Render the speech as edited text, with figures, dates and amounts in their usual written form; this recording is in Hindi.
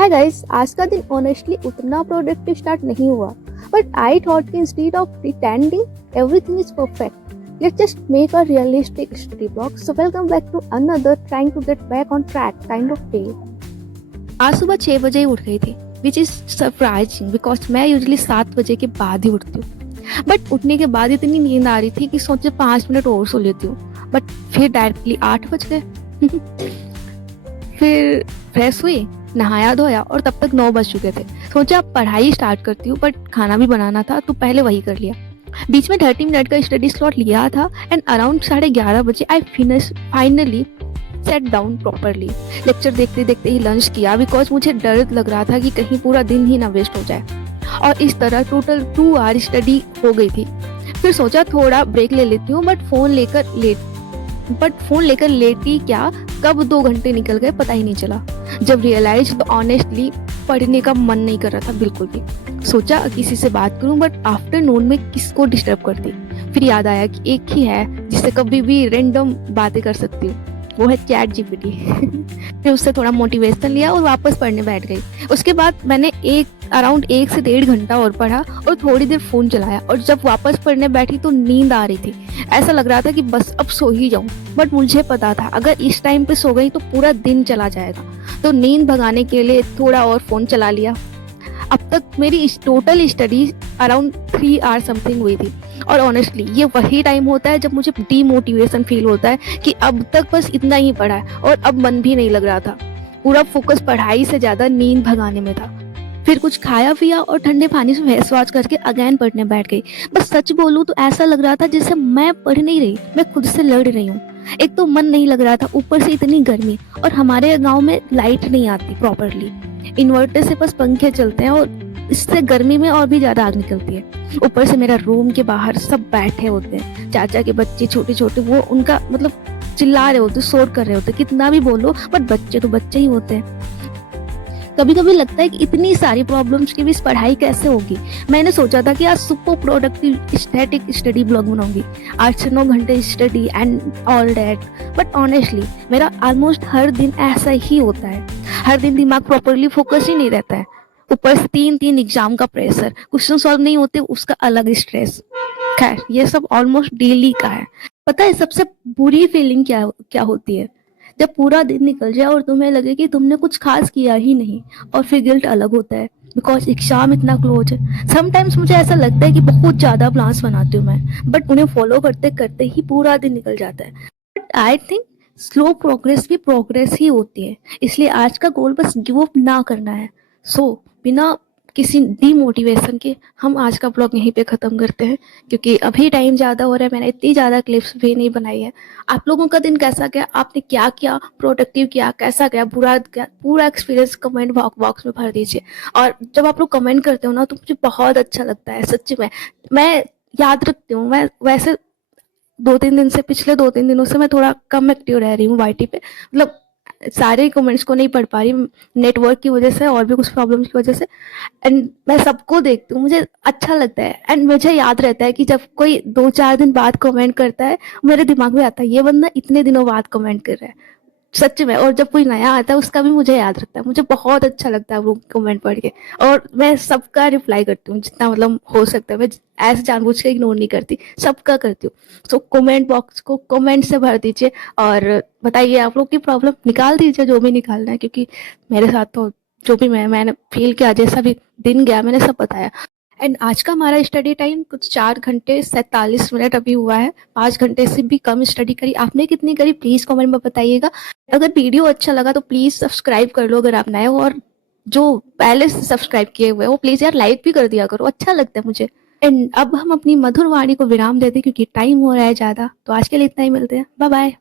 हाय गाइस, आज का दिन ऑनेस्टली उतना प्रोडक्टिव स्टार्ट नहीं हुआ, बट आई थॉट कि instead of pretending everything is perfect, let's just make a realistic study blog. So welcome back to another trying to get back on track kind of day. आज सुबह 6 बजे ही उठ गई थी, विच इज सरप्राइजिंग बिकॉज मैं यूजली 7 बजे के बाद ही उठती हूँ. बट उठने के बाद इतनी नींद आ रही थी कि सोचे 5 मिनट और सो लेती हूँ, बट फिर डायरेक्टली 8 बज गए. फिर फ्रेश हुई, नहाया धोया और तब तक 9 बज चुके थे. सोचा पढ़ाई स्टार्ट करती हूँ, बट खाना भी बनाना था तो पहले वही कर लिया. बीच में 30 मिनट का स्टडी स्लॉट लिया था एंड अराउंड 11:30 बजे I finally set down properly. Lecture देखते देखते ही लंच किया बिकॉज मुझे डर लग रहा था कि कहीं पूरा दिन ही ना वेस्ट हो जाए. और इस तरह टोटल 2 आवर स्टडी हो गई थी. फिर सोचा थोड़ा ब्रेक ले लेती हूँ, बट फोन लेकर लेटी क्या कब 2 घंटे निकल गए पता ही नहीं चला. जब रियलाइज तो ऑनेस्टली पढ़ने का मन नहीं कर रहा था बिल्कुल भी. सोचा किसी से बात करूं, बट आफ्टरनून में किसको डिस्टर्ब करती. फिर याद आया कि एक ही है जिससे कभी भी रैंडम बातें कर सकती हूँ, वो है चैट जीपीटी. फिर उससे थोड़ा मोटिवेशन लिया और वापस पढ़ने बैठ गई. उसके बाद मैंने अराउंड 1 से 1.5 घंटा और पढ़ा और थोड़ी देर फोन चलाया. और जब वापस पढ़ने बैठी तो नींद आ रही थी. ऐसा लग रहा था कि बस अब सो ही जाऊं, बट मुझे पता था अगर इस टाइम पे सो गई तो पूरा दिन चला जाएगा. तो नींद भगाने के लिए थोड़ा और फोन चला लिया. अब तक मेरी total study around 3 hour something हुई थी. और ऑनेस्टली ये वही टाइम होता है जब मुझे डीमोटिवेशन फील होता है कि अब तक बस इतना ही पढ़ा है और अब मन भी नहीं लग रहा था. पूरा फोकस पढ़ाई से ज्यादा नींद भगाने में था. फिर कुछ खाया पिया और ठंडे पानी से फेस वॉश करके अगेन पढ़ने बैठ गई. बस सच बोलूं तो ऐसा लग रहा था जैसे मैं पढ़ नहीं रही, मैं खुद से लड़ रही हूँ. एक तो मन नहीं लग रहा था, ऊपर से इतनी गर्मी, और हमारे गांव में लाइट नहीं आती प्रॉपरली. इन्वर्टर से बस पंखे चलते हैं और इससे गर्मी में और भी ज्यादा आग निकलती है. ऊपर से मेरा रूम के बाहर सब बैठे होते हैं, चाचा के बच्चे छोटे छोटे, वो उनका मतलब चिल्ला रहे होते, शोर कर रहे होते. कितना भी बोलो बट बच्चे तो बच्चे ही होते हैं. कभी कभी लगता है कि इतनी सारी प्रॉब्लम्स की भी पढ़ाई कैसे होगी. मैंने सोचा था कि आज super productive static study blog बनाऊंगी, 8 से 9 घंटे study and all that. But honestly मेरा ऑलमोस्ट हर दिन ऐसा ही होता है. हर दिन दिमाग प्रॉपरली फोकस ही नहीं रहता है. ऊपर से 3 एग्जाम का प्रेशर, क्वेश्चन सॉल्व नहीं होते उसका अलग स्ट्रेस. खैर ये सब ऑलमोस्ट डेली का है. पता है सबसे बुरी फीलिंग क्या होती है? जब पूरा दिन निकल जाए और तुम्हें लगे कि तुमने कुछ खास किया ही नहीं, और फिर गिल्ट अलग होता है बिकॉज एग्जाम इतना क्लोज है. समटाइम्स मुझे ऐसा लगता है कि बहुत ज्यादा प्लान्स बनाती हूँ मैं, बट उन्हें फॉलो करते करते ही पूरा दिन निकल जाता है. But I think slow progress भी प्रोग्रेस ही होती है. इसलिए आज का गोल बस गिव अप ना करना है. सो बिना किसी डीमोटिवेशन के हम आज का ब्लॉग यहीं पे ख़त्म करते हैं, क्योंकि अभी टाइम ज़्यादा हो रहा है. मैंने इतनी ज़्यादा क्लिप्स भी नहीं बनाई है. आप लोगों का दिन कैसा गया, आपने क्या किया, प्रोडक्टिव किया, कैसा गया, बुरा गया, पूरा एक्सपीरियंस कमेंट बॉक्स में भर दीजिए. और जब आप लोग कमेंट करते हो ना तो मुझे बहुत अच्छा लगता है सच्ची में. मैं याद रखती हूँ. मैं वैसे 2-3 दिन से, पिछले 2-3 दिनों से मैं थोड़ा कम एक्टिव रह रही हूँ वाईटी पे. मतलब सारे कमेंट्स को नहीं पढ़ पा रही, नेटवर्क की वजह से और भी कुछ प्रॉब्लम्स की वजह से. एंड मैं सबको देखती हूँ, मुझे अच्छा लगता है. एंड मुझे याद रहता है कि जब कोई 2-4 दिन बाद कमेंट करता है, मेरे दिमाग में आता है ये बंदा इतने दिनों बाद कमेंट कर रहा है सच में. और जब कोई नया आता है उसका भी मुझे याद रखता है. मुझे बहुत अच्छा लगता है वो कमेंट पढ़ के. और मैं सबका रिप्लाई करती हूँ जितना मतलब हो सकता है. मैं ऐसे जानबूझ के इग्नोर नहीं करती, सबका करती हूँ. सो कमेंट बॉक्स को कमेंट से भर दीजिए और बताइए आप लोग की प्रॉब्लम, निकाल दीजिए जो भी निकालना है. क्योंकि मेरे साथ तो जो भी मैंने फील किया, जैसा भी दिन गया, मैंने सब बताया. एंड आज का हमारा स्टडी टाइम कुछ 4 घंटे 47 मिनट अभी हुआ है. 5 घंटे से भी कम स्टडी करी. आपने कितनी करी प्लीज कमेंट में बताइएगा. अगर वीडियो अच्छा लगा तो प्लीज सब्सक्राइब कर लो अगर आप नए हो, और जो पहले से सब्सक्राइब किए हुए हो प्लीज यार लाइक भी कर दिया करो, अच्छा लगता है मुझे. एंड अब हम अपनी मधुर वाणी को विराम देते हैं क्योंकि टाइम हो रहा है ज्यादा. तो आज के लिए इतना ही, मिलते हैं, बाय बाय.